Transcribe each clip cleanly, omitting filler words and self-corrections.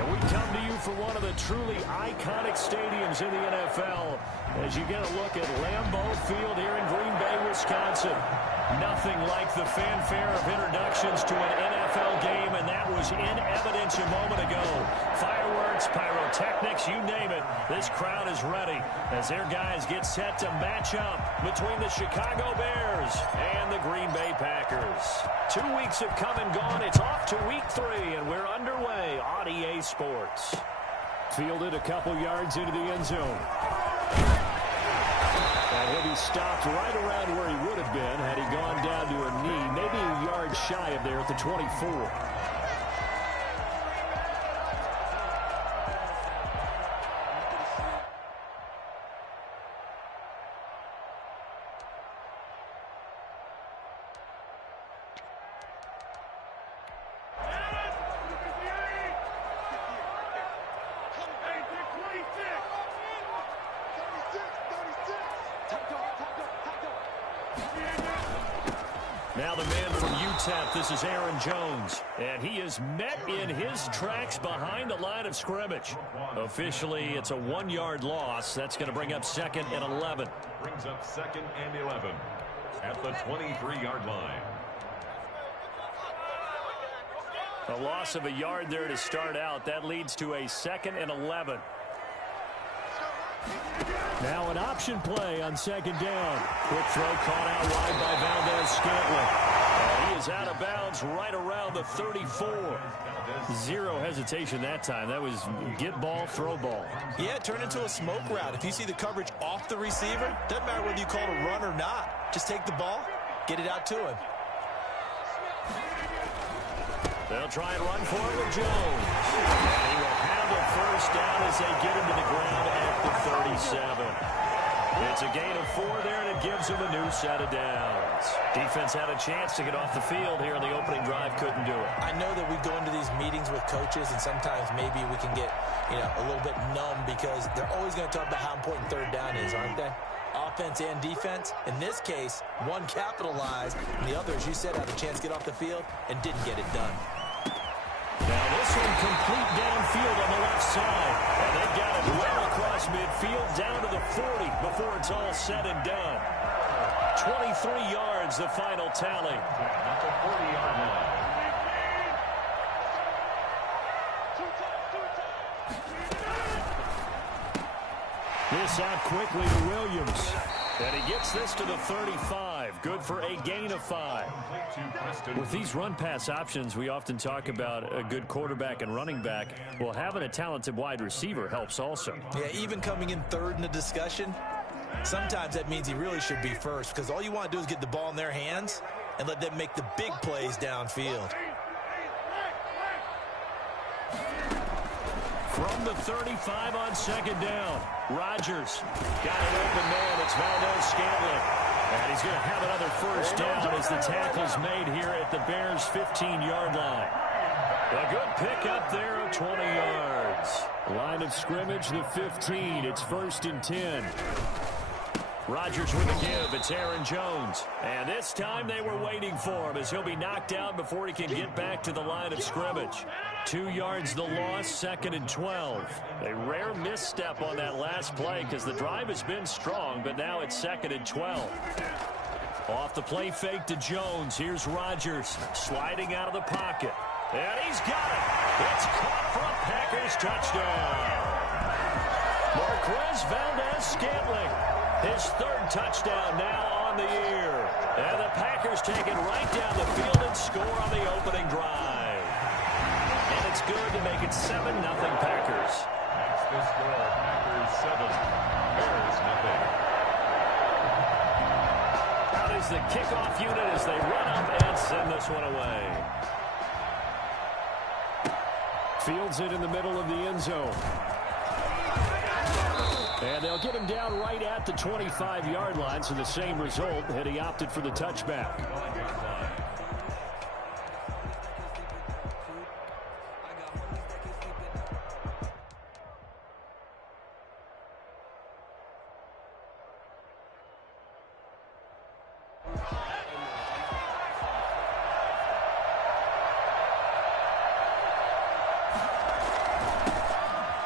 And we come to you from one of the truly iconic stadiums in the NFL as you get a look at Lambeau Field here in Green Bay, Wisconsin. Nothing like the fanfare of introductions to an NFL game, and that was in evidence a moment ago. Fireworks, pyrotechnics, you name it. This crowd is ready as their guys get set to match up between the Chicago Bears and the Green Bay Packers. 2 weeks have come and gone. It's off to week 3, and we're underway on EA Sports. Fielded a couple yards into the end zone. And he'll be stopped right around where he would have been had he gone down to a knee, maybe a yard shy of there at the 24. Now the man from UTEP, this is Aaron Jones, and he is met in his tracks behind the line of scrimmage. Officially, it's a 1-yard loss. That's going to bring up 2nd and 11. Brings up 2nd and 11 at the 23-yard line. A loss of a yard there to start out. That leads to a 2nd and 11. Now an option play on 2nd down. Quick throw caught out wide by Valdez-Scantling. And he is out of bounds right around the 34. Zero hesitation that time. That was get ball, throw ball. Yeah, it turned into a smoke route. If you see the coverage off the receiver, doesn't matter whether you call it a run or not. Just take the ball, get it out to him. They'll try and run for it with Jones. And he will have the first down as they get him to the ground at the 37. It's a gain of 4 there, and it gives him a new set of downs. Defense had a chance to get off the field here in the opening drive, couldn't do it. I know that we go into these meetings with coaches, and sometimes maybe we can get, a little bit numb because they're always going to talk about how important 3rd down is, aren't they? Offense and defense. In this case, one capitalized, and the other, as you said, had a chance to get off the field and didn't get it done. Now this one complete downfield on the left side. And they got it well across midfield down to the 40 before it's all said and done. 23 yards, the final tally. At the 40-yard line. This out quickly to Williams. And he gets this to the 35. Good for a gain of 5. With these run-pass options, we often talk about a good quarterback and running back. Well, having a talented wide receiver helps also. Yeah, even coming in 3rd in the discussion, sometimes that means he really should be first because all you want to do is get the ball in their hands and let them make the big plays downfield. From the 35 on 2nd down, Rodgers got an open man. It's Valdez-Scantling. And he's going to have another first down as the tackle's made here at the Bears' 15-yard line. A good pickup there of 20 yards. Line of scrimmage, the 15. It's 1st and 10. Rodgers with a give. It's Aaron Jones. And this time they were waiting for him as he'll be knocked down before he can get back to the line of scrimmage. 2 yards the loss, 2nd and 12. A rare misstep on that last play because the drive has been strong, but now it's 2nd and 12. Off the play fake to Jones. Here's Rodgers sliding out of the pocket. And he's got it. It's caught for a Packers touchdown. Marquez Valdez-Scantling. His 3rd touchdown now on the year. And the Packers take it right down the field and score on the opening drive. And it's good to make it 7-0 Packers. That's the score. Packers 7, Bears nothing. Out is the kickoff unit as they run up and send this one away. Fields it in the middle of the end zone. And they'll get him down right at the 25-yard line, so the same result, and he opted for the touchback.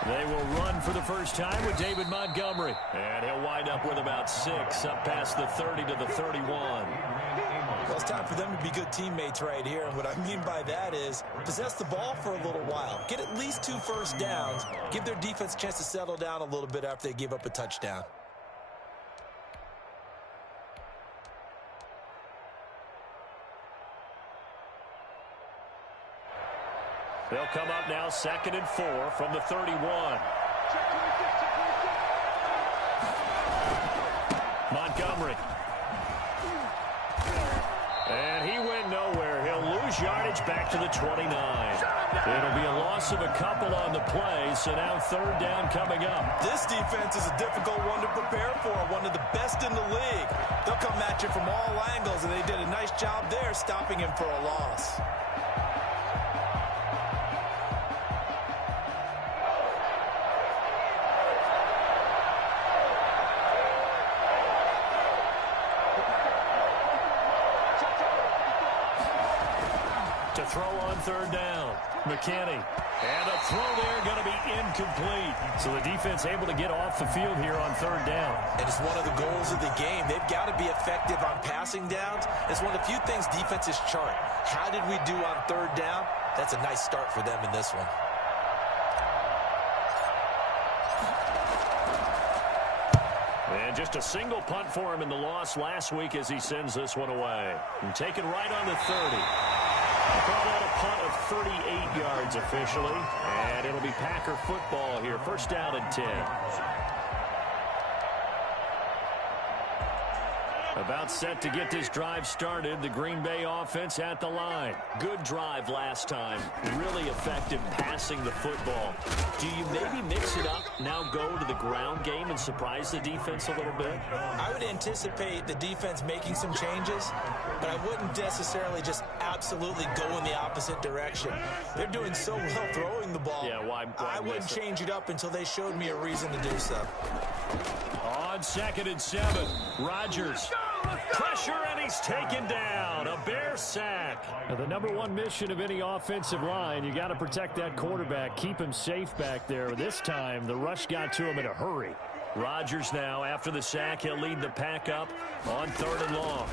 They will run for the first time with David Montgomery. And he'll wind up with about 6 up past the 30 to the 31. Well, it's time for them to be good teammates right here. And what I mean by that is possess the ball for a little while. Get at least 2 first downs. Give their defense a chance to settle down a little bit after they give up a touchdown. They'll come up now 2nd and 4 from the 31. Montgomery. And he went nowhere. He'll lose yardage back to the 29. It'll be a loss of a couple on the play, so now 3rd down coming up. This defense is a difficult one to prepare for, one of the best in the league. They'll come at you from all angles, and they did a nice job there stopping him for a loss. To throw on 3rd down. McKinney. And a throw there going to be incomplete. So the defense able to get off the field here on 3rd down. And it's one of the goals of the game. They've got to be effective on passing downs. It's one of the few things defenses chart. How did we do on 3rd down? That's a nice start for them in this one. And just a single punt for him in the loss last week as he sends this one away. And taken right on the 30. Called out a punt of 38 yards officially. And it'll be Packer football here. 1st down and 10. About set to get this drive started. The Green Bay offense at the line. Good drive last time. Really effective passing the football. Do you maybe mix it up, now go to the ground game and surprise the defense a little bit? I would anticipate the defense making some changes, but I wouldn't necessarily just absolutely go in the opposite direction. They're doing so well throwing the ball. Yeah, why I wouldn't change it up until they showed me a reason to do so. On 2nd and 7, Rodgers. Pressure, and he's taken down. A Bear sack. Now, the #1 mission of any offensive line, you got to protect that quarterback, keep him safe back there. This time, the rush got to him in a hurry. Rodgers now, after the sack, he'll lead the pack up on 3rd and long.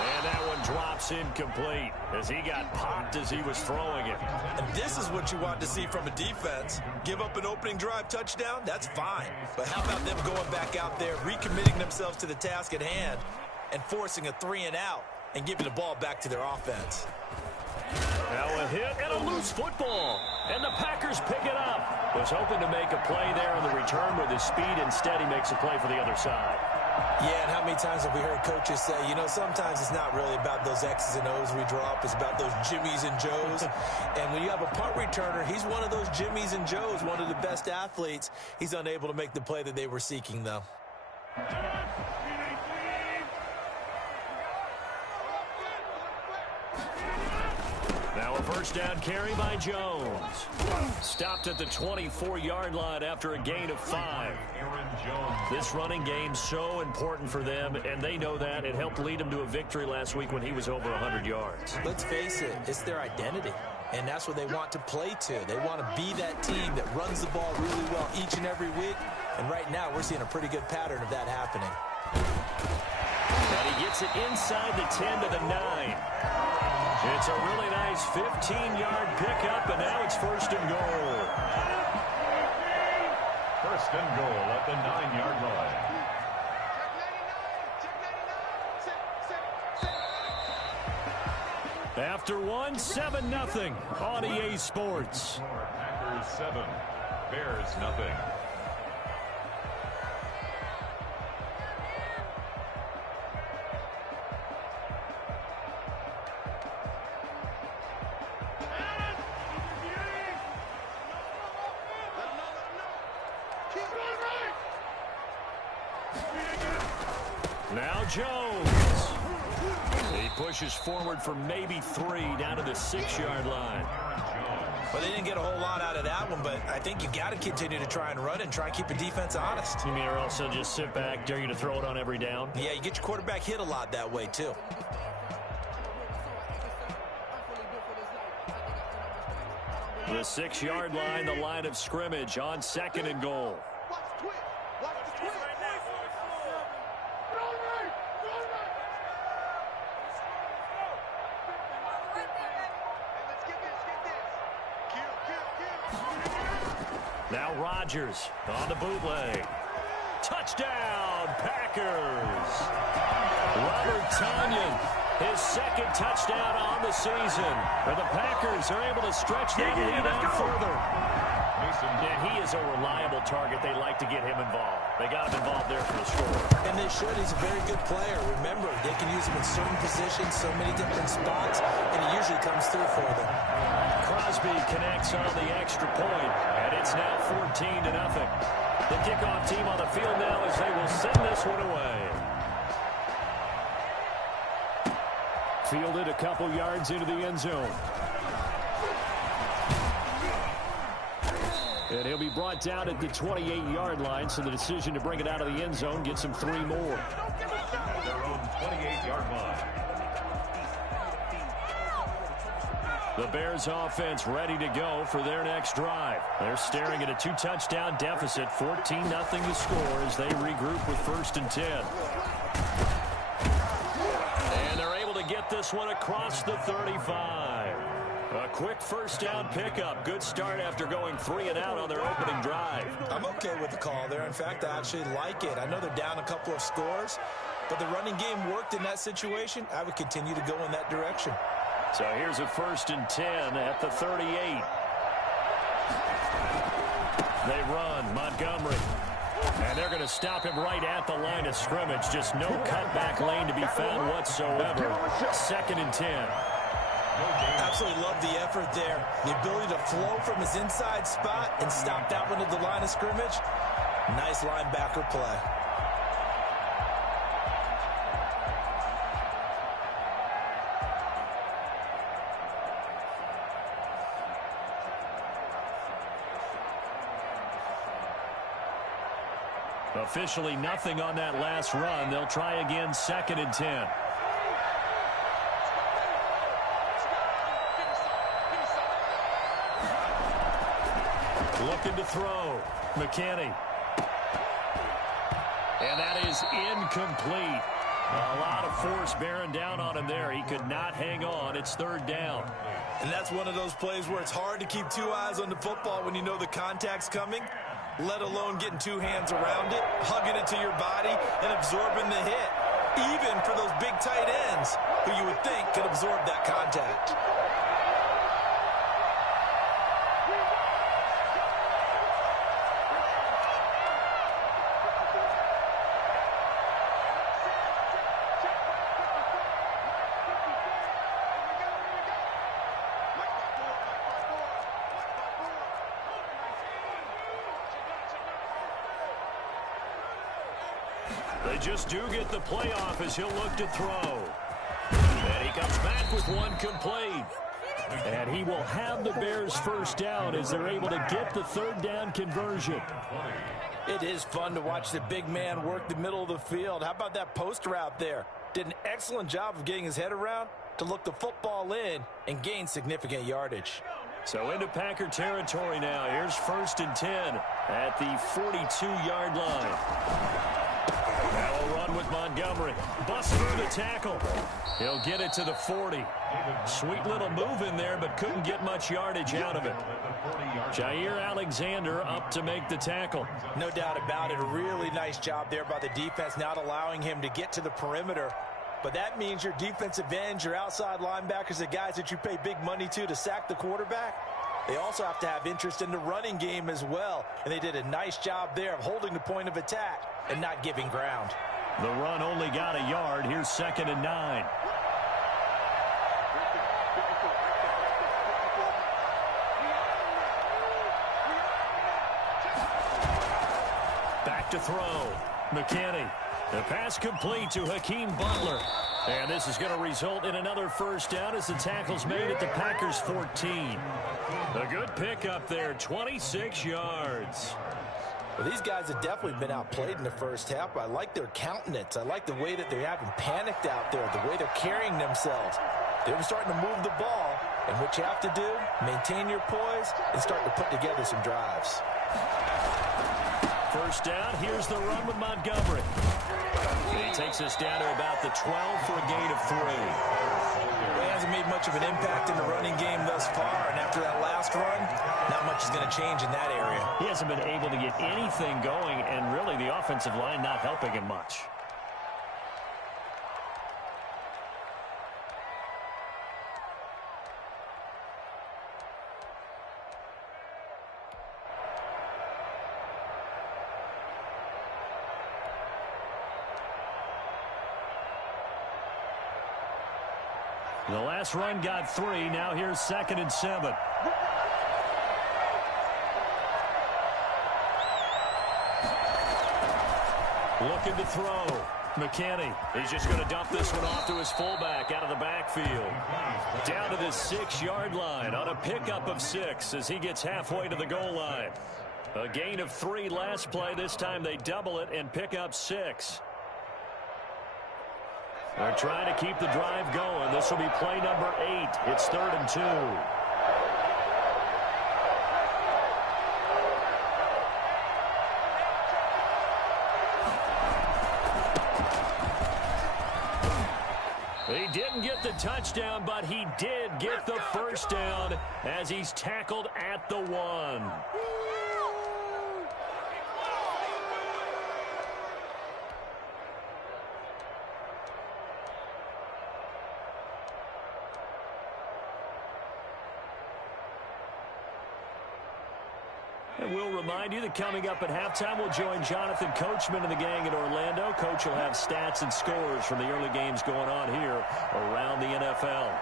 And that one drops incomplete as he got popped as he was throwing it. And this is what you want to see from a defense. Give up an opening drive touchdown, that's fine. But how about them going back out there, recommitting themselves to the task at hand, and forcing a 3-and-out and giving the ball back to their offense. Now a hit and a loose football. And the Packers pick it up. Was hoping to make a play there on the return with his speed. Instead, he makes a play for the other side. Yeah, and how many times have we heard coaches say, you know, sometimes it's not really about those X's and O's we draw up. It's about those Jimmies and Joes. And when you have a punt returner, he's one of those Jimmies and Joes, one of the best athletes. He's unable to make the play that they were seeking, though. Now a 1st down carry by Jones. Stopped at the 24-yard line after a gain of 5. This running game so important for them, and they know that. It helped lead them to a victory last week when he was over 100 yards. Let's face it, it's their identity, and that's what they want to play to. They want to be that team that runs the ball really well each and every week, and right now we're seeing a pretty good pattern of that happening. And he gets it inside the 10 to the 9. It's a really nice 15-yard pickup, and now it's 1st and goal. 1st and goal at the 9-yard line. After one, 7-0 on EA Sports. Packers 7, Bears nothing. Now Jones. He pushes forward for maybe 3 down to the 6-yard line. Well, they didn't get a whole lot out of that one, but I think you got to continue to try and run and try and keep the defense honest. You mean or else they'll just sit back, dare you to throw it on every down? Yeah, you get your quarterback hit a lot that way, too. The 6-yard line, the line of scrimmage on 2nd and goal. Now Rodgers on the bootleg. Touchdown, Packers. Robert Tonyan, his 2nd touchdown on the season. And the Packers are able to stretch that lead out further. And he is a reliable target. They like to get him involved. They got him involved there for the score. And they should. He's a very good player. Remember, they can use him in certain positions, so many different spots, and he usually comes through for them. Crosby connects on the extra point, and it's now 14-0. The kickoff team on the field now as they will send this one away. Fielded a couple yards into the end zone. And he'll be brought down at the 28-yard line, so the decision to bring it out of the end zone gets him 3 more. Their own 28-yard line. The Bears offense ready to go for their next drive. They're staring at a 2-touchdown deficit, 14-0 to score as they regroup with 1st and 10. And they're able to get this one across the 35. A quick 1st down pickup. Good start after going 3 and out on their opening drive. I'm okay with the call there. In fact, I actually like it. I know they're down a couple of scores, but the running game worked in that situation. I would continue to go in that direction. So here's a 1st and 10 at the 38. They run Montgomery. And they're going to stop him right at the line of scrimmage. Just no cutback lane to be found whatsoever. 2nd and 10. Absolutely love the effort there. The ability to flow from his inside spot and stop that one at the line of scrimmage. Nice linebacker play. Officially nothing on that last run. They'll try again 2nd and 10. Looking to throw. McKinney. And that is incomplete. A lot of force bearing down on him there. He could not hang on. It's 3rd down. And that's one of those plays where it's hard to keep 2 eyes on the football when you know the contact's coming, let alone getting 2 hands around it, hugging it to your body, and absorbing the hit. Even for those big tight ends who you would think could absorb that contact. They just do get the playoff as he'll look to throw. And he comes back with one complete. And he will have the Bears 1st down as they're able to get the 3rd down conversion. It is fun to watch the big man work the middle of the field. How about that post route there? Did an excellent job of getting his head around to look the football in and gain significant yardage. So into Packer territory now. Here's 1st and 10 at the 42-yard line. Now a run with Montgomery. Busts through the tackle. He'll get it to the 40. Sweet little move in there, but couldn't get much yardage out of it. Jair Alexander up to make the tackle. No doubt about it. A really nice job there by the defense, not allowing him to get to the perimeter. But that means your defensive ends, your outside linebackers, the guys that you pay big money to sack the quarterback, they also have to have interest in the running game as well. And they did a nice job there of holding the point of attack and not giving ground. The run only got a yard. Here's 2nd and 9. Back to throw. McKinney. The pass complete to Hakeem Butler. And this is going to result in another 1st down as the tackle's made at the Packers 14. A good pickup there, 26 yards. Well, these guys have definitely been outplayed in the 1st half. I like their countenance. I like the way that they haven't panicked out there, the way they're carrying themselves. They were starting to move the ball, And what you have to do, maintain your poise and start to put together some drives. First down, here's the run with Montgomery. And he takes us down to about the 12 for a gain of 3. Well, he hasn't made much of an impact in the running game thus far, and after that last run, not much is going to change in that area. He hasn't been able to get anything going, and really the offensive line not helping him much. The last run got 3. Now here's 2nd and 7. Looking to throw. McKinney. He's just going to dump this one off to his fullback out of the backfield. Down to the 6-yard line on a pickup of 6 as he gets halfway to the goal line. A gain of 3 last play. This time they double it and pick up 6. They're trying to keep the drive going. This will be play number 8. It's 3rd and 2. He didn't get the touchdown, but he did get the first down as he's tackled at the 1. And we'll remind you that coming up at halftime, we'll join Jonathan Coachman and the gang in Orlando. Coach will have stats and scores from the early games going on here around the NFL.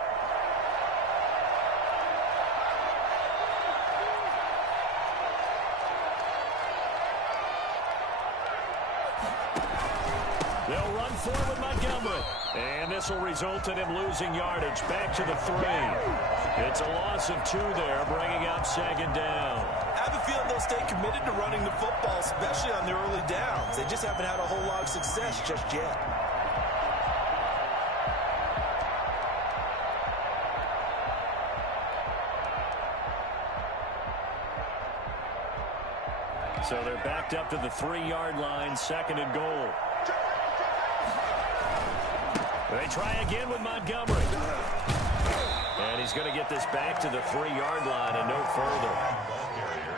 They'll run forward with Montgomery. And this will result in him losing yardage. Back to the 3. It's a loss of 2 there, bringing up 2nd down. I have a feeling they'll stay committed to running the football, especially on the early downs. They just haven't had a whole lot of success just yet. So they're backed up to the 3-yard line, 2nd and goal. They try again with Montgomery. And he's going to get this back to the 3-yard line and no further.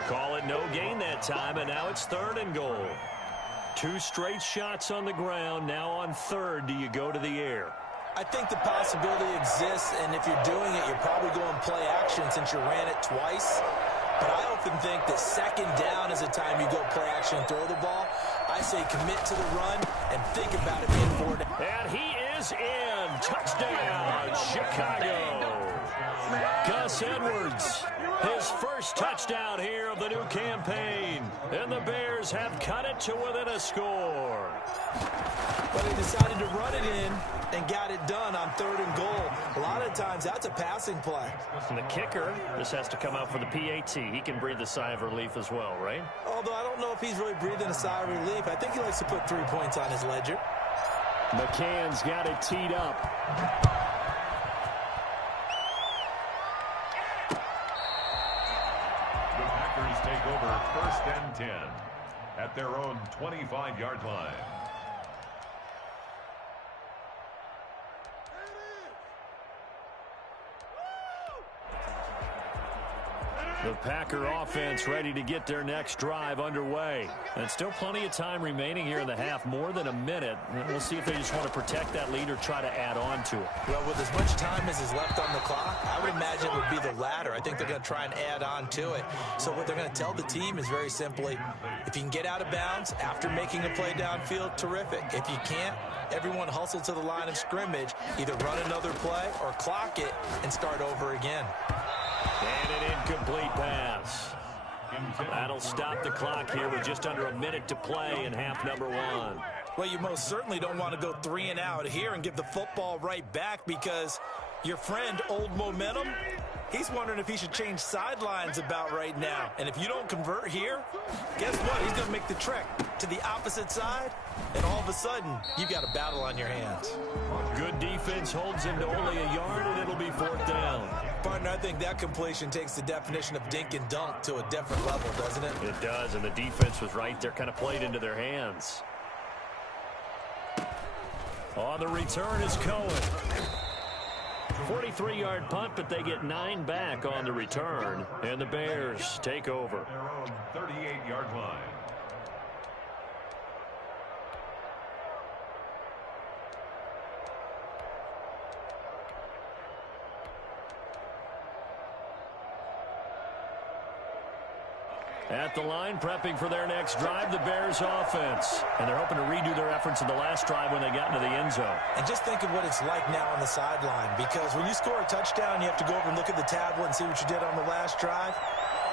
Call it no gain that time, and now it's 3rd and goal. 2 straight shots on the ground. Now on 3rd, do you go to the air? I think the possibility exists, and if you're doing it, you're probably going play action since you ran it twice. But I often think that 2nd down is a time you go play action and throw the ball. I say commit to the run and think about it being 4 down. And he is in. Touchdown, Chicago. Gus Edwards, his first touchdown here of the new campaign. And the Bears have cut it to within a score. But they decided to run it in and got it done on 3rd and goal. A lot of times that's a passing play. And the kicker, this has to come out for the PAT. He can breathe a sigh of relief as well, right? Although I don't know if he's really breathing a sigh of relief. I think he likes to put 3 points on his ledger. McCann's got it teed up. The Packers take over 1st and 10 at their own 25-yard line. The Packer offense ready to get their next drive underway. And still plenty of time remaining here in the half, more than a minute. We'll see if they just want to protect that lead or try to add on to it. Well, with as much time as is left on the clock, I would imagine it would be the latter. I think they're going to try and add on to it. So what they're going to tell the team is very simply, if you can get out of bounds after making a play downfield, terrific. If you can't, everyone hustle to the line of scrimmage, either run another play or clock it and start over again. And an incomplete pass. That'll stop the clock here with just under a minute to play in half number 1. Well, you most certainly don't want to go 3 and out here and give the football right back, because your friend, Old Momentum, he's wondering if he should change sidelines about right now. And if you don't convert here, guess what? He's going to make the trek to the opposite side, and all of a sudden, you've got a battle on your hands. Good defense holds him to only a yard, and it'll be 4th down. Partner, I think that completion takes the definition of dink and dunk to a different level, doesn't it? It does, and the defense was right there, kind of played into their hands. On the return is Cohen. 43-yard punt, but they get 9 back on the return, and the Bears take over. Their own 38-yard line. At the line, prepping for their next drive, the Bears offense. And they're hoping to redo their efforts in the last drive when they got into the end zone. And just think of what it's like now on the sideline, because when you score a touchdown, you have to go over and look at the tablet and see what you did on the last drive.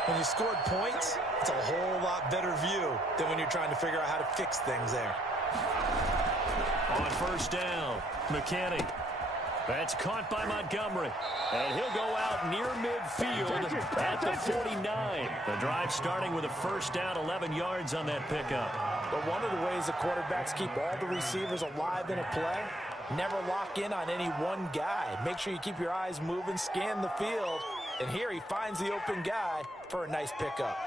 When you scored points, it's a whole lot better view than when you're trying to figure out how to fix things there. On first down, McKinney. That's caught by Montgomery. And he'll go out near midfield at the 49. The drive starting with a first down, 11 yards on that pickup. But one of the ways the quarterbacks keep all the receivers alive in a play, never lock in on any one guy. Make sure you keep your eyes moving, scan the field. And here he finds the open guy for a nice pickup.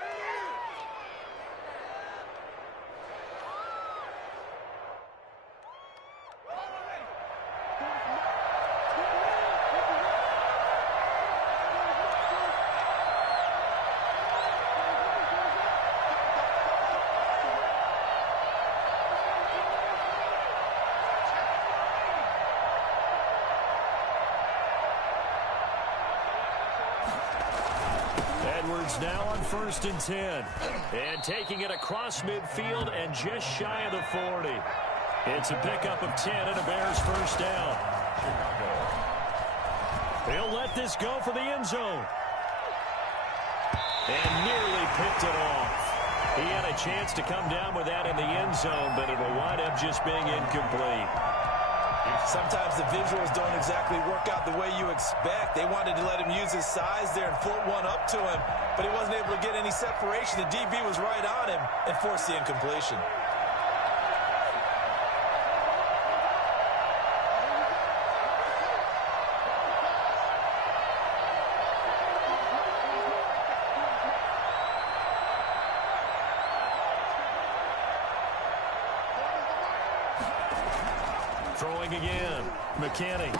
Now on 1st and 10. And taking it across midfield and just shy of the 40. It's a pickup of 10 and a Bears first down. He'll let this go for the end zone. And nearly picked it off. He had a chance to come down with that in the end zone, but it'll wind up just being incomplete. Sometimes the visuals don't exactly work out the way you expect. They wanted to let him use his size there and float one up to him, but he wasn't able to get any separation. The DB was right on him and forced the incompletion. Throwing again, McKinney.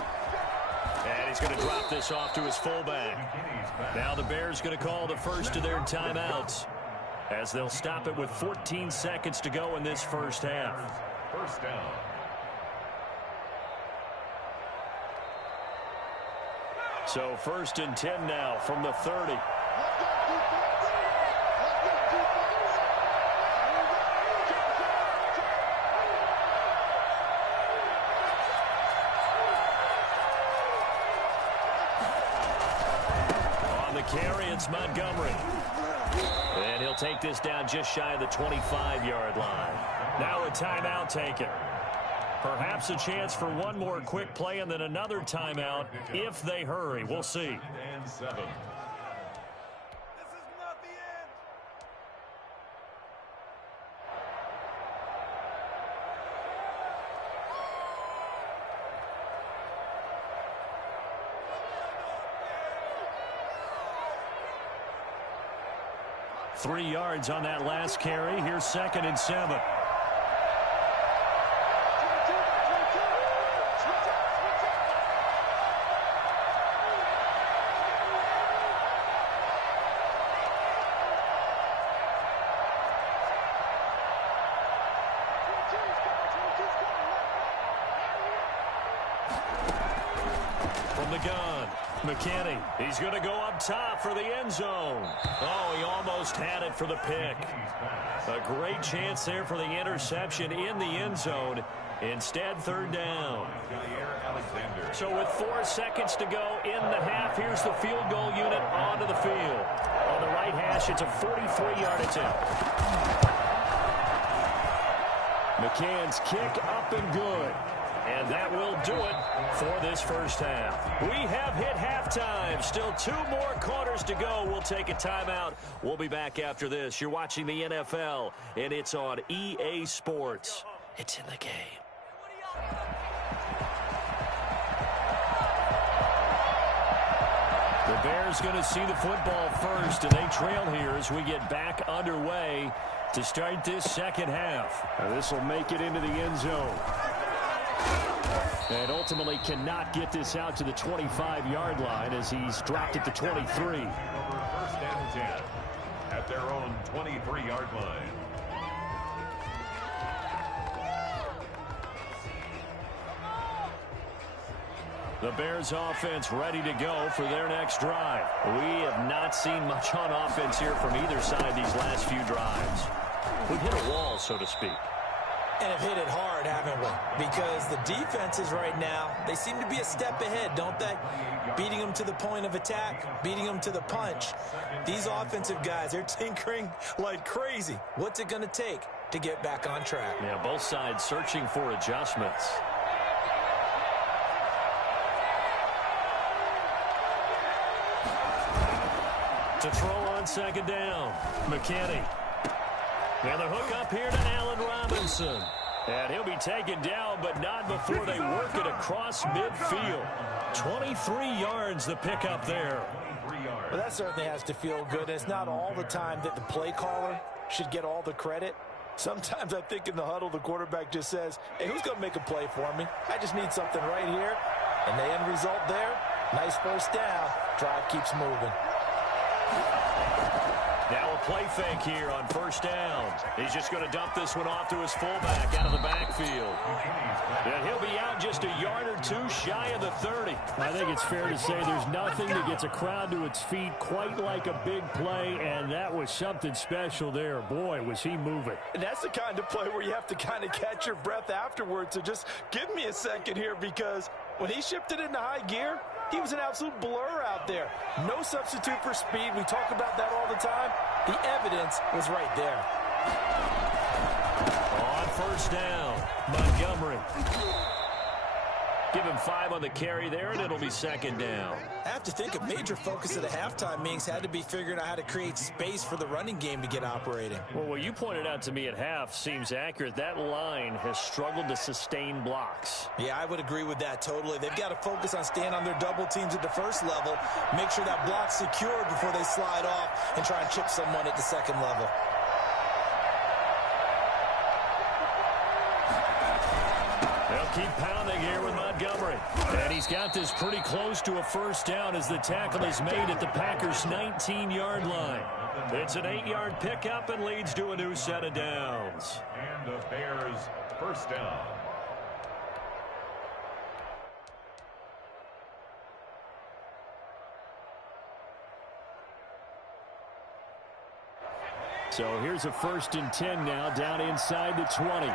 And he's going to drop this off to his fullback. Now the Bears going to call the first of their timeouts as they'll stop it with 14 seconds to go in this first half. First down. So 1st and 10 now from the 30. Carry, it's Montgomery. And he'll take this down just shy of the 25-yard line. Now a timeout taken. Perhaps a chance for one more quick play and then another timeout if they hurry. We'll see. And 7. This is not the end. 3 yards on that last carry. Here's 2nd and 7. From the gun, McKinney. He's going to go up top for the end zone. Oh, he almost had it for the pick. A great chance there for the interception in the end zone. Instead, 3rd down. So with 4 seconds to go in the half, here's the field goal unit onto the field. On the right hash, it's a 43-yard attempt. McCann's kick up and good. And that will do it for this first half. We have hit halftime. Still 2 more quarters to go. We'll take a timeout. We'll be back after this. You're watching the NFL, and it's on EA Sports. It's in the game. The Bears going to see the football first, and they trail here as we get back underway to start this second half. This will make it into the end zone. And ultimately cannot get this out to the 25-yard line as he's dropped at the 23. First and 10 at their own 23-yard line. The Bears offense ready to go for their next drive. We have not seen much on offense here from either side these last few drives. We've hit a wall, so to speak. And have hit it hard, haven't we? Because the defenses right now, they seem to be a step ahead, don't they? Beating them to the point of attack, beating them to the punch. These offensive guys, they're tinkering like crazy. What's it going to take to get back on track? Yeah, both sides searching for adjustments. To throw on second down, McKinney. And the hook up here to Allen Robinson. And he'll be taken down, but not before they work it across midfield. 23 yards the pickup there. Well, that certainly has to feel good. It's not all the time that the play caller should get all the credit. Sometimes I think in the huddle, the quarterback just says, hey, who's going to make a play for me? I just need something right here. And the end result there, nice first down. Drive keeps moving. Now a play fake here on first down. He's just going to dump this one off to his fullback out of the backfield. And he'll be out just a yard or two shy of the 30. I think it's fair to say there's nothing that gets a crowd to its feet quite like a big play, and that was something special there. Boy, was he moving. And that's the kind of play where you have to kind of catch your breath afterwards. So just give me a second here, because when he shifted into high gear, he was an absolute blur out there. No substitute for speed. We talk about that all the time. The evidence was right there. On first down, Montgomery. Give him 5 on the carry there, and it'll be second down. I have to think a major focus of the halftime meetings had to be figuring out how to create space for the running game to get operating. Well, what you pointed out to me at half seems accurate. That line has struggled to sustain blocks. Yeah, I would agree with that totally. They've got to focus on staying on their double teams at the first level, make sure that block's secured before they slide off and try and chip someone at the second level. They'll keep pounding here with Montgomery. And he's got this pretty close to a first down as the tackle is made at the Packers' 19-yard line. It's an 8-yard pickup and leads to a new set of downs. And the Bears first down. So here's a 1st and 10 now, down inside the 20.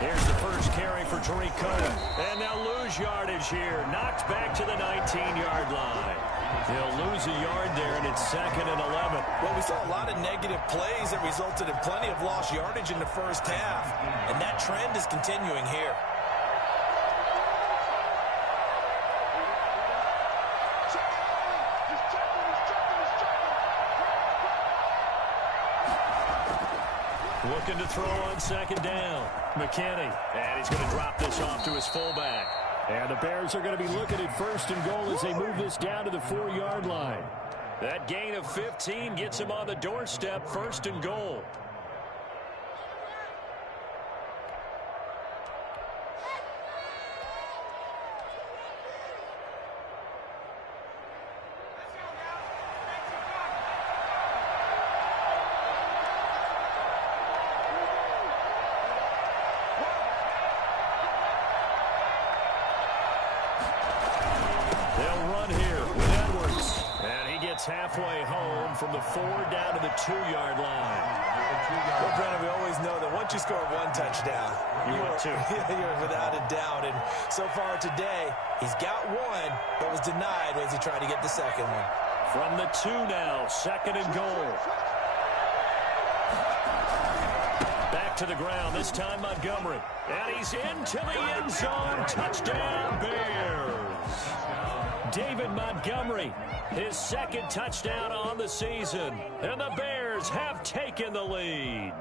Here's the first carry for Tariq Cohen. And they'll lose yardage here. Knocked back to the 19-yard line. They'll lose a yard there, and it's 2nd and 11. Well, we saw a lot of negative plays that resulted in plenty of lost yardage in the first half. And that trend is continuing here. Looking to throw on second down. McKinney. And he's going to drop this off to his fullback. And the Bears are going to be looking at 1st and goal as they move this down to the 4-yard line. That gain of 15 gets him on the doorstep, 1st and goal. Halfway home from the 4 down to the 2-yard line. Well, Brennan, we always know that once you score one touchdown, you're without a doubt. And so far today, he's got one, but was denied as he tried to get the second one. From the 2 now, 2nd and goal. Back to the ground, this time Montgomery. And he's into the end zone. Touchdown, Bears. David Montgomery, his 2nd touchdown on the season. And the Bears have taken the lead.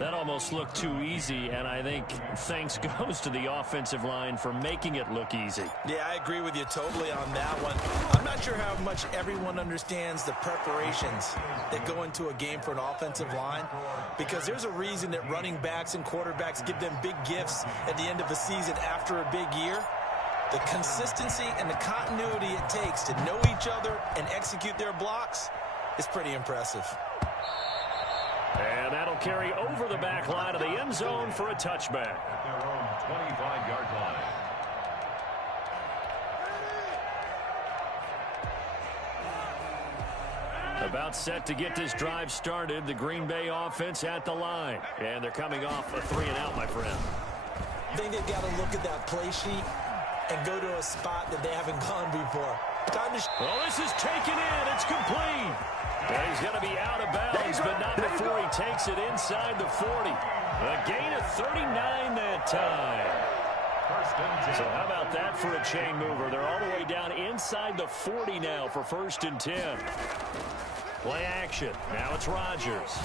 That almost looked too easy, and I think thanks goes to the offensive line for making it look easy. Yeah, I agree with you totally on that one. I'm not sure how much everyone understands the preparations that go into a game for an offensive line, because there's a reason that running backs and quarterbacks give them big gifts at the end of a season after a big year. The consistency and the continuity it takes to know each other and execute their blocks is pretty impressive. And that'll carry over the back line of the end zone for a touchback. At their own 25-yard line. About set to get this drive started. The Green Bay offense at the line. And they're coming off a 3-and-out, my friend. I think they've got to look at that play sheet and go to a spot that they haven't gone before. Well, this is taken in. It's complete. And he's going to be out of bounds, but not before he takes it inside the 40. A gain of 39 that time. So how about that for a chain mover? They're all the way down inside the 40 now for 1st and 10. Play action. Now it's Rodgers.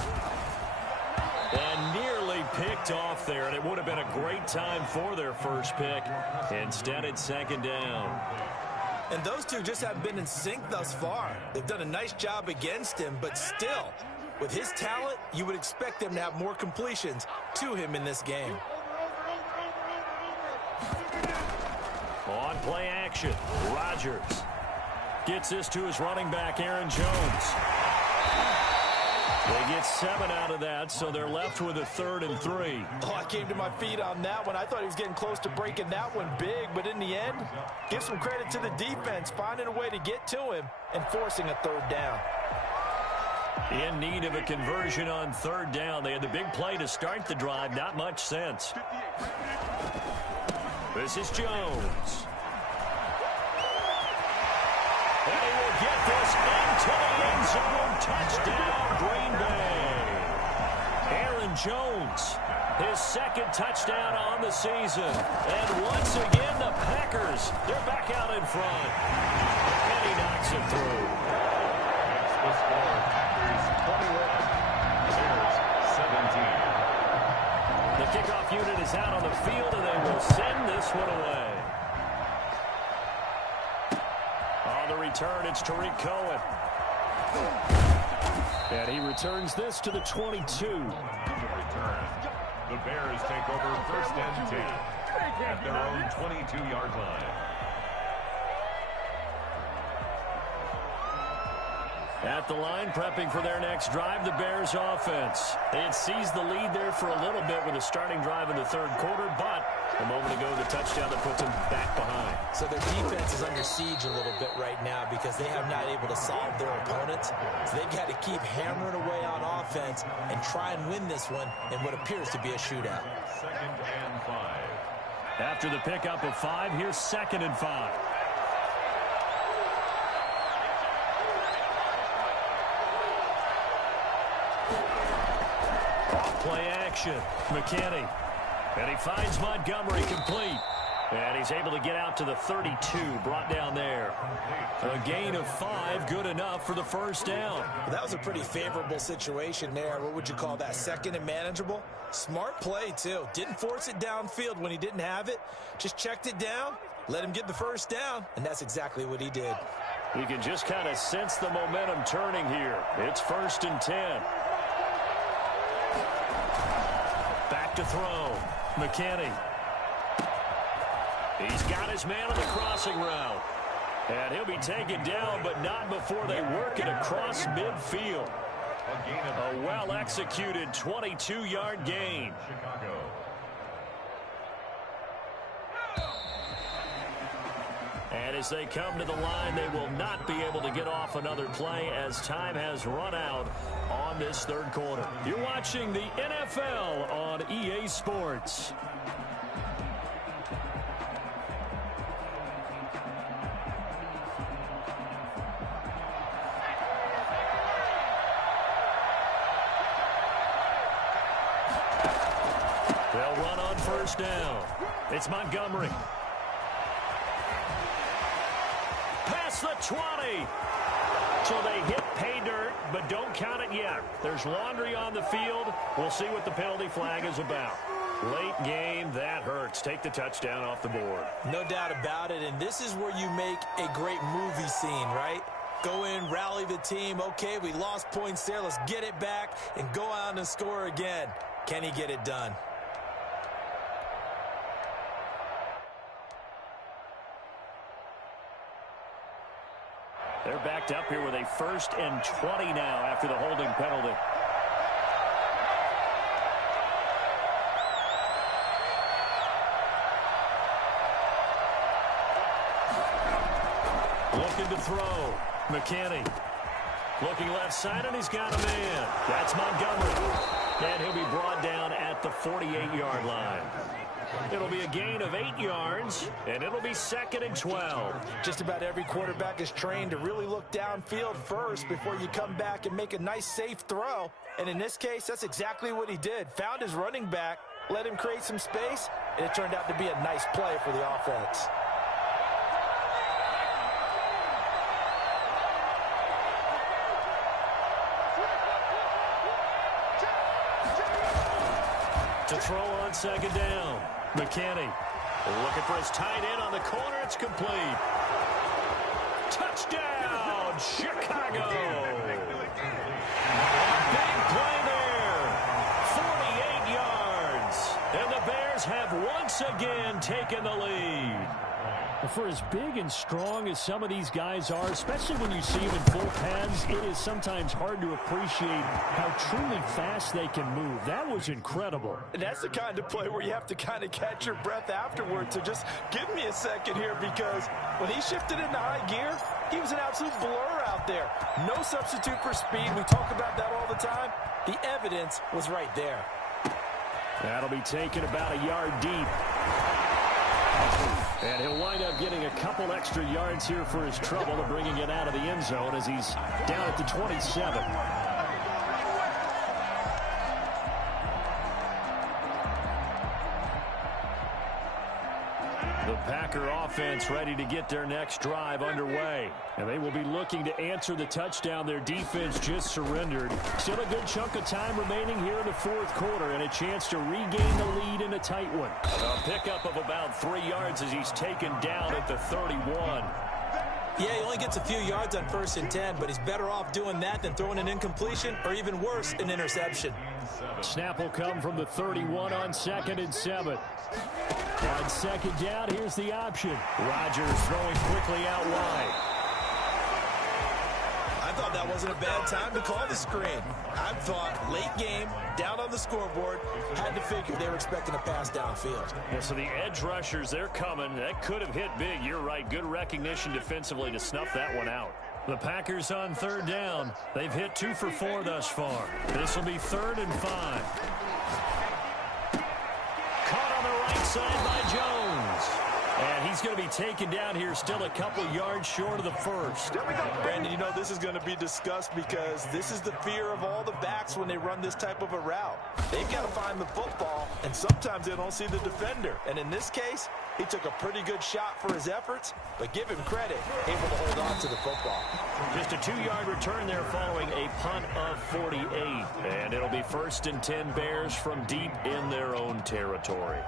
And nearly picked off there, and it would have been a great time for their first pick. Instead, it's 2nd down. And those two just haven't been in sync thus far. They've done a nice job against him, but still, with his talent, you would expect them to have more completions to him in this game. On play action, Rodgers gets this to his running back, Aaron Jones. They get 7 out of that, so they're left with a 3rd and 3. Oh, I came to my feet on that one. I thought he was getting close to breaking that one big, but in the end, give some credit to the defense, finding a way to get to him and forcing a 3rd down. In need of a conversion on 3rd down. They had the big play to start the drive. Not much sense. This is Jones. And he will get this into the end zone. Touchdown, Green Bay. Aaron Jones, his 2nd touchdown on the season. And once again, the Packers, they're back out in front. And he knocks it through. That's the score. Packers 21, Bears 17. The kickoff unit is out on the field, and they will send this one away. On the return, it's Tariq Cohen. And he returns this to the 22. Return. The Bears take over 1st and 10 at their own 22-yard line. At the line, prepping for their next drive, the Bears offense. They had seized the lead there for a little bit with a starting drive in the 3rd quarter, but a moment ago, the touchdown that puts them back behind. So their defense is under siege a little bit right now because they have not able to solve their opponents. So they've got to keep hammering away on offense and try and win this one in what appears to be a shootout. 2nd and 5. After the pickup of 5, here's 2nd and 5. Play action. McKinney. And he finds Montgomery complete. And he's able to get out to the 32, brought down there. A gain of 5, good enough for the 1st down. That was a pretty favorable situation there. What would you call that? 2nd and manageable? Smart play, too. Didn't force it downfield when he didn't have it. Just checked it down, let him get the 1st down, and that's exactly what he did. You can just kind of sense the momentum turning here. It's 1st and 10. Back to throw. McKinney. He's got his man on the crossing route. And he'll be taken down, but not before they work it across midfield. A well-executed 22-yard gain. Chicago. And as they come to the line, they will not be able to get off another play as time has run out on this 3rd quarter. You're watching the NFL on EA Sports. They'll run on 1st down. It's Montgomery. Past the 20. So they hit pay dirt, but don't count it yet. There's laundry on the field. We'll see what the penalty flag is about. Late game, that hurts. Take the touchdown off the board. No doubt about it, and this is where you make a great movie scene, right? Go in, rally the team. Okay, we lost points there. Let's get it back and go out and score again. Can he get it done? They're backed up here with a 1st and 20 now after the holding penalty. Looking to throw. McKinney. Looking left side, and he's got a man. That's Montgomery. And he'll be brought down at the 48-yard line. It'll be a gain of 8 yards, and it'll be 2nd and 12. Just about every quarterback is trained to really look downfield first before you come back and make a nice, safe throw. And in this case, that's exactly what he did. Found his running back, let him create some space, and it turned out to be a nice play for the offense. To throw on 2nd down. McKinney looking for his tight end on the corner. It's complete. Touchdown, Chicago. Big play there. 48 yards. And the Bears have once again taken the lead. For as big and strong as some of these guys are, especially when you see them in full pads, it is sometimes hard to appreciate how truly fast they can move. That was incredible. And that's the kind of play where you have to kind of catch your breath afterwards. So just give me a second here, because when he shifted into high gear, he was an absolute blur out there. No substitute for speed. We talk about that all the time. The evidence was right there. That'll be taken about a yard deep. And he'll wind up getting a couple extra yards here for his trouble and bringing it out of the end zone as he's down at the 27. The Packer offense ready to get their next drive underway. And they will be looking to answer the touchdown their defense just surrendered. Still a good chunk of time remaining here in the 4th quarter and a chance to regain the lead in a tight one. A pickup of about 3 yards as he's taken down at the 31. Yeah, he only gets a few yards on 1st and 10, but he's better off doing that than throwing an incompletion or even worse, an interception. Snap will come from the 31 on 2nd and 7. On 2nd down, here's the option. Rodgers throwing quickly out wide. I thought that wasn't a bad time to call the screen. I thought late game, down on the scoreboard, had to figure they were expecting a pass downfield. Yeah, so the edge rushers, they're coming. That could have hit big. You're right. Good recognition defensively to snuff that one out. The Packers on 3rd down. They've hit 2 for 4 thus far. This will be 3rd and 5. Caught on the right side by Jones. And he's going to be taken down here, still a couple yards short of the 1st. Brandon, you know this is going to be discussed because this is the fear of all the backs when they run this type of a route. They've got to find the football, and sometimes they don't see the defender. And in this case, he took a pretty good shot for his efforts, but give him credit, able to hold on to the football. Just a 2-yard return there following a punt of 48. And it'll be 1st and 10 Bears from deep in their own territory.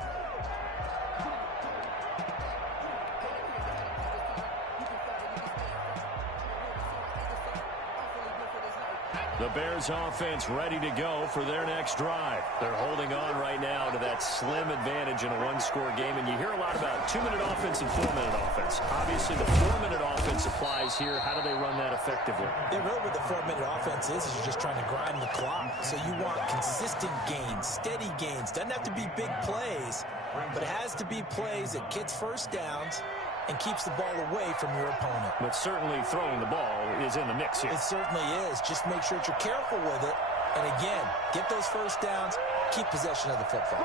The Bears offense ready to go for their next drive. They're holding on right now to that slim advantage in a one-score game. And you hear a lot about 2-minute offense and 4-minute offense. Obviously, the 4-minute offense applies here. How do they run that effectively? Yeah, really what the 4-minute offense is you're just trying to grind the clock. So you want consistent gains, steady gains. Doesn't have to be big plays, but it has to be plays that gets first downs and keeps the ball away from your opponent. But certainly throwing the ball is in the mix here. It certainly is. Just make sure that you're careful with it. And again, get those first downs, keep possession of the football.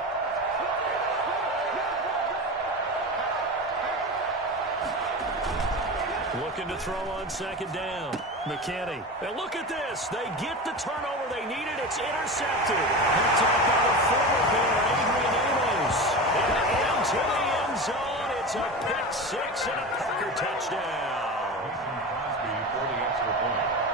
Looking to throw on 2nd down. McKinney. And look at this. They get the turnover they needed. It's intercepted. Picked up by the former Bear, Adrian Amos. And into the end zone. It's a pick 6 and a Packer touchdown. For the extra point.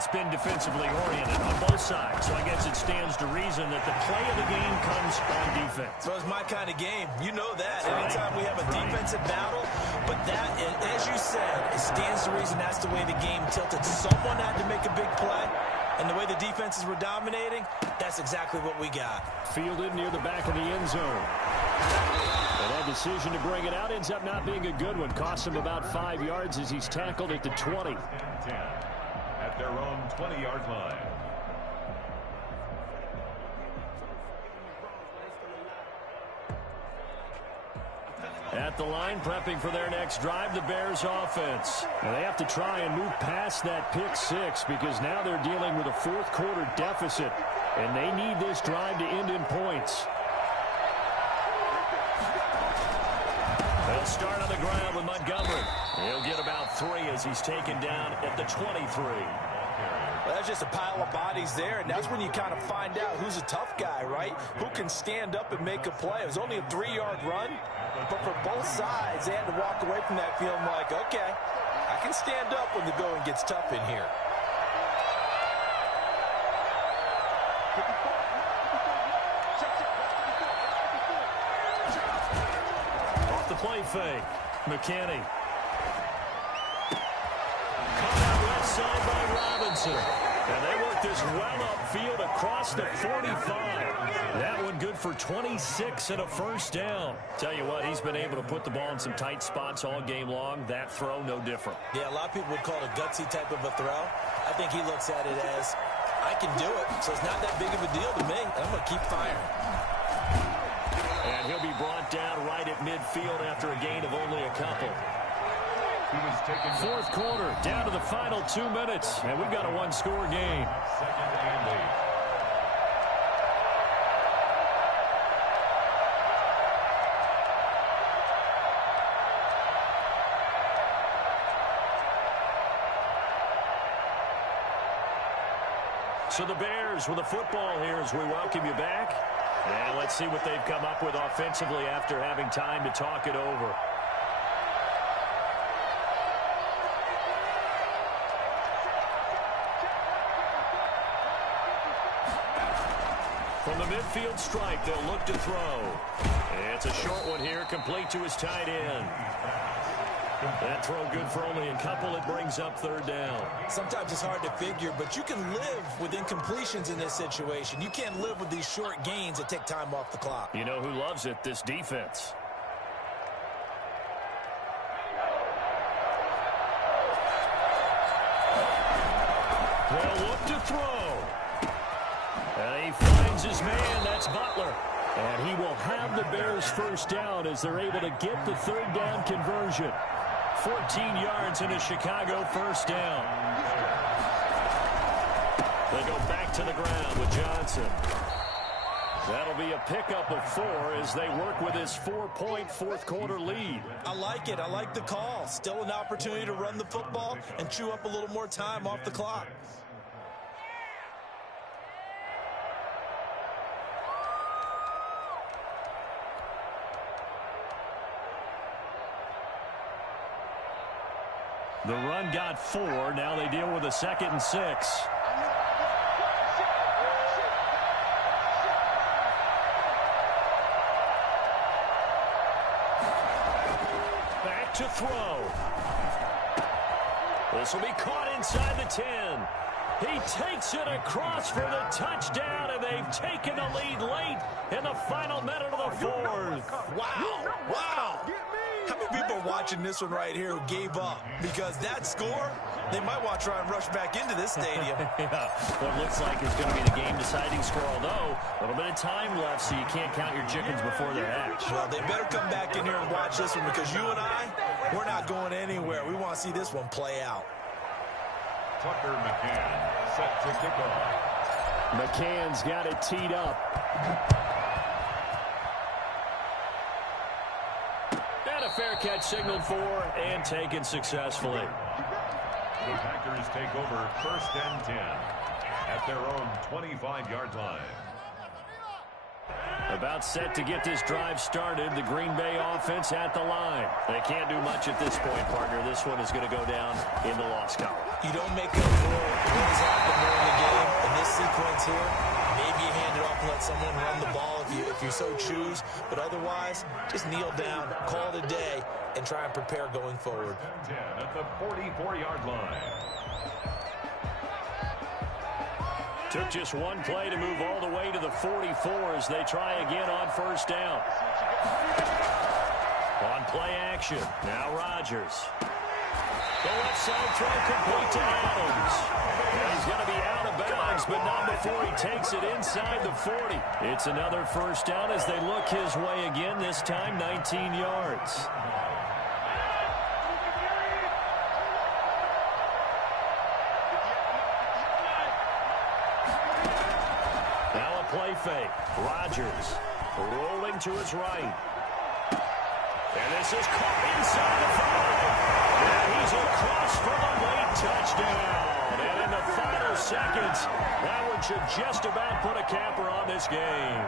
it's been defensively oriented on both sides. So I guess it stands to reason that the play of the game comes on defense. So it's my kind of game. You know that. Anytime we have a defensive battle, but that, as you said, it stands to reason that's the way the game tilted. Someone had to make a big play, and the way the defenses were dominating, that's exactly what we got. Fielded near the back of the end zone. And that decision to bring it out ends up not being a good one. Cost him about 5 yards as he's tackled at the 20. 10 at their own 20-yard line. At the line, prepping for their next drive, the Bears offense. And they have to try and move past that pick six because now they're dealing with a fourth quarter deficit. And they need this drive to end in points. They'll start on the ground with Montgomery. He'll get about 3 as he's taken down at the 23. Well, that's just a pile of bodies there, and that's when you kind of find out who's a tough guy, right? Who can stand up and make a play. It was only a 3-yard run, but for both sides, they had to walk away from that feeling like, okay, I can stand up when the going gets tough in here. Off the play fake, McKinney. Caught out left side by Robinson. And they work this well upfield across the 45. That one good for 26 and a first down. Tell you what, he's been able to put the ball in some tight spots all game long. That throw, no different. Yeah, a lot of people would call it a gutsy type of a throw. I think he looks at it as, I can do it, so it's not that big of a deal to me. I'm going to keep firing. And he'll be brought down right at midfield after a gain of only a couple. He was taken Fourth quarter, down to the final 2 minutes, and we've got a one-score game. second and 8. So the Bears with the football here as we welcome you back. And let's see what they've come up with offensively after having time to talk it over. From the midfield stripe, they'll look to throw. It's a short one here, complete to his tight end. That throw good for only a couple. It brings up third down. Sometimes it's hard to figure, but you can live with incompletions in this situation. You can't live with these short gains that take time off the clock. You know who loves it? This defense. They'll look to throw. And he finds his man. That's Butler. And he will have the Bears first down as they're able to get the third down conversion. 14 yards in a Chicago first down. They go back to the ground with Johnson. That'll be a pickup of 4 as they work with his 4-point fourth quarter lead. I like it. I like the call. Still an opportunity to run the football and chew up a little more time off the clock. The run got 4. Now they deal with a 2nd and 6. Back to throw. This will be caught inside the 10. He takes it across for the touchdown, and they've taken the lead late in the final minute of the fourth. Wow. Wow. How many people are watching this one right here who gave up? Because that score, they might want to try and rush back into this stadium. Yeah, what looks like is going to be the game-deciding score, although a little bit of time left, so you can't count your chickens before they're hatched. Well, they better come back in here and watch this one because you and I, we're not going anywhere. We want to see this one play out. Tucker McCann set to kick off. McCann's got it teed up. And a fair catch signaled for and taken successfully. The Packers take over 1st and 10 at their own 25-yard line. About set to get this drive started. The Green Bay offense at the line. They can't do much at this point, partner. This one is going to go down in the loss column. You don't make up for what has happened during the game. In this sequence here, maybe you hand it off and let someone run the ball if you so choose. But otherwise, just kneel down, call it a day, and try and prepare going forward. 10 at the 44-yard line. Took just one play to move all the way to the 44 as they try again on first down. On play action, now Rodgers. The left side throw complete to Adams. And he's going to be out of bounds, but not before he takes it inside the 40. It's another first down as they look his way again, this time 19 yards. Now a play fake. Rodgers rolling to his right. And this is caught inside the 5. And he's across for the late touchdown. And in the final seconds, that one should just about put a capper on this game.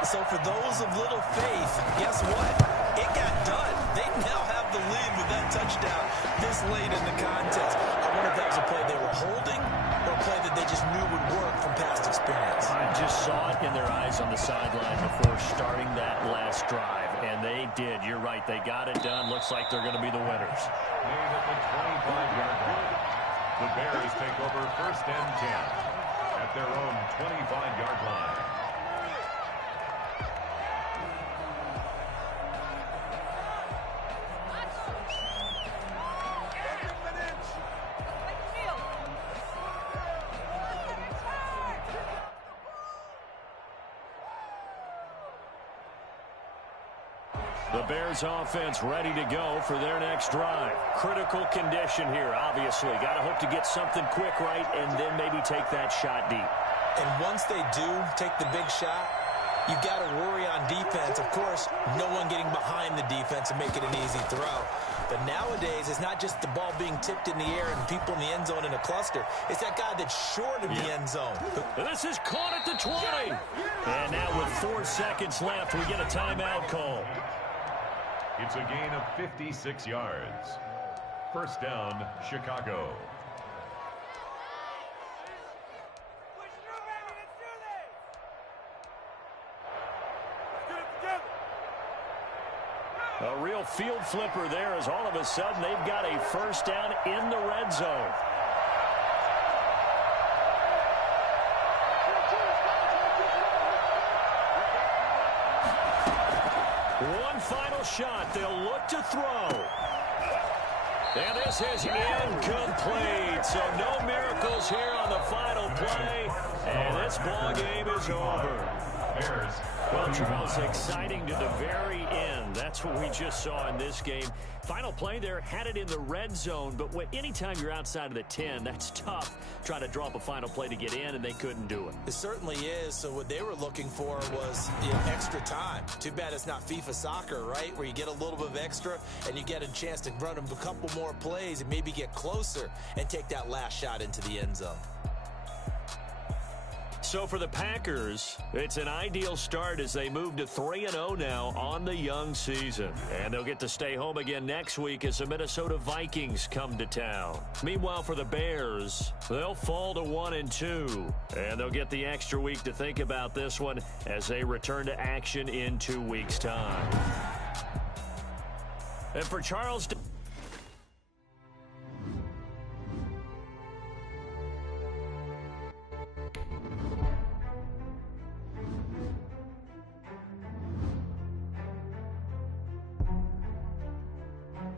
So for those of little faith, guess what? It got done. They now have the lead with that touchdown this late in the contest. I wonder if that was a play they were holding or a play that they just knew would work from past experience. I just saw it in their eyes on the sideline before starting that last drive, and they did. You're right. They got it done. Looks like they're going to be the winners. Made at the 25-yard line. The Bears take over first and 10 at their own 25-yard line. The Bears offense ready to go for their next drive. Critical condition here, obviously. Got to hope to get something quick right and then maybe take that shot deep. And once they do take the big shot, you've got to worry on defense. Of course, no one getting behind the defense and making an easy throw. But nowadays, it's not just the ball being tipped in the air and people in the end zone in a cluster. It's that guy that's short of the end zone. This is caught at the 20. And now with 4 seconds left, we get a timeout call. It's a gain of 56 yards. First down, Chicago. A real field flipper there as all of a sudden they've got a first down in the red zone. One final shot. They'll look to throw. And this is incomplete. So no miracles here on the final play. And this ball game is over. Bears. Well, Charles, exciting to the very end. That's what we just saw in this game. Final play there, had it in the red zone, but anytime you're outside of the 10, that's tough trying to draw up a final play to get in, and they couldn't do it. It certainly is. So what they were looking for was extra time. Too bad it's not FIFA soccer, right, where you get a little bit of extra and you get a chance to run them a couple more plays and maybe get closer and take that last shot into the end zone. So for the Packers, it's an ideal start as they move to 3-0 now on the young season. And they'll get to stay home again next week as the Minnesota Vikings come to town. Meanwhile, for the Bears, they'll fall to 1-2. And they'll get the extra week to think about this one as they return to action in 2 weeks' time. And for Charles...